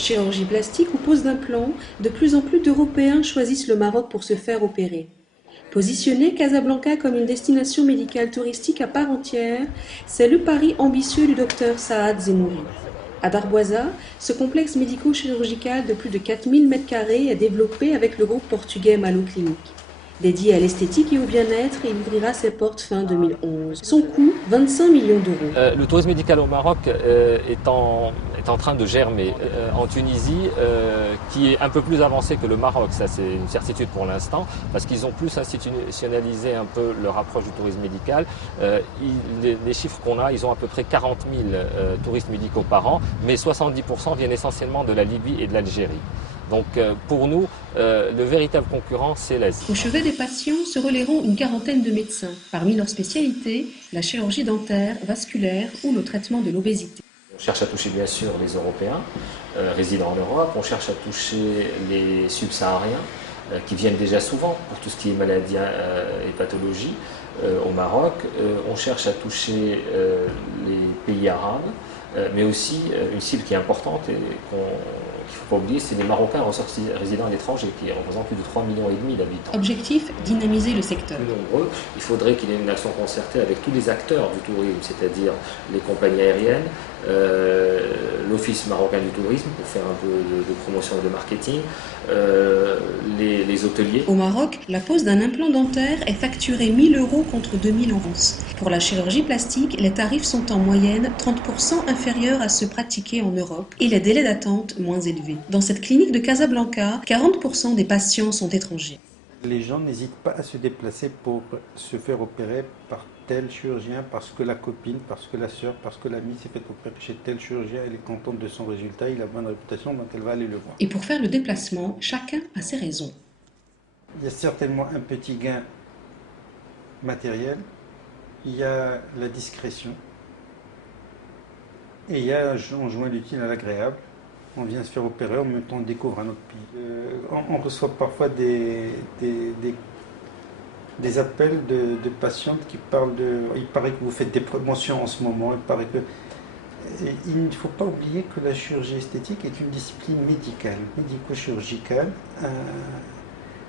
Chirurgie plastique ou pose d'implants, de plus en plus d'Européens choisissent le Maroc pour se faire opérer. Positionner Casablanca comme une destination médicale touristique à part entière, c'est le pari ambitieux du docteur Saad Zemouri. À Darboisa, ce complexe médico-chirurgical de plus de 4000 m² est développé avec le groupe portugais Malo Clinic. Dédié à l'esthétique et au bien-être, il ouvrira ses portes fin 2011. Son coût, 25 millions d'euros. Le tourisme médical au Maroc est en train de germer. En Tunisie, qui est un peu plus avancé que le Maroc, ça c'est une certitude pour l'instant, parce qu'ils ont plus institutionnalisé un peu leur approche du tourisme médical. Les chiffres qu'on a, ils ont à peu près 40 000 touristes médicaux par an, mais 70% viennent essentiellement de la Libye et de l'Algérie. Donc pour nous, le véritable concurrent, c'est l'Asie. Au chevet des patients se relayeront une quarantaine de médecins. Parmi leurs spécialités, la chirurgie dentaire, vasculaire ou le traitement de l'obésité. On cherche à toucher bien sûr les Européens résidant en Europe, on cherche à toucher les subsahariens qui viennent déjà souvent pour tout ce qui est maladies et pathologies au Maroc. On cherche à toucher les pays arabes, mais aussi une cible qui est importante et qu'il ne faut pas oublier, c'est les Marocains résidant à l'étranger qui représentent plus de 3,5 millions d'habitants. Objectif, dynamiser le secteur. Plus nombreux, il faudrait qu'il y ait une action concertée avec tous les acteurs du tourisme, c'est-à-dire les compagnies aériennes, l'Office marocain du tourisme pour faire un peu de promotion et de marketing, les hôteliers. Au Maroc, la pose d'un implant dentaire est facturée 1 000 € contre 2 000 en France. Pour la chirurgie plastique, les tarifs sont en moyenne 30% inférieurs à ceux pratiqués en Europe et les délais d'attente moins élevés. Dans cette clinique de Casablanca, 40% des patients sont étrangers. Les gens n'hésitent pas à se déplacer pour se faire opérer par tel chirurgien parce que la copine, parce que la sœur, parce que l'amie s'est fait opérer chez tel chirurgien, elle est contente de son résultat, il a bonne réputation, donc elle va aller le voir. Et pour faire le déplacement, chacun a ses raisons. Il y a certainement un petit gain matériel, il y a la discrétion, et il y a, on joint l'utile à l'agréable. On vient se faire opérer, en même temps on découvre un autre pays. On reçoit parfois des appels de patientes qui parlent de... Il paraît que vous faites des promotions en ce moment, il paraît que... Et il ne faut pas oublier que la chirurgie esthétique est une discipline médicale, médico-chirurgicale,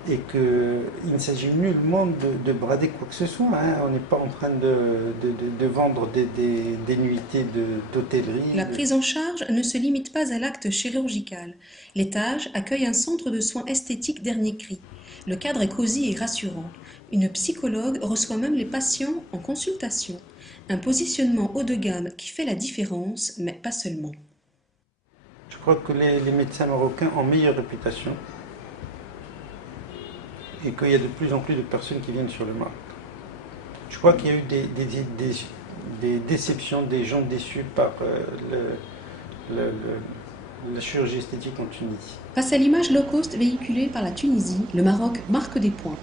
et qu'il ne s'agit nullement de brader quoi que ce soit. Hein. On n'est pas en train de vendre des nuitées d'hôtellerie. La prise en charge ne se limite pas à l'acte chirurgical. L'étage accueille un centre de soins esthétiques dernier cri. Le cadre est cosy et rassurant. Une psychologue reçoit même les patients en consultation. Un positionnement haut de gamme qui fait la différence, mais pas seulement. Je crois que les médecins marocains ont meilleure réputation et qu'il y a de plus en plus de personnes qui viennent sur le Maroc. Je crois qu'il y a eu des déceptions, des gens déçus par la chirurgie esthétique en Tunisie. Face à l'image low cost véhiculée par la Tunisie, le Maroc marque des points.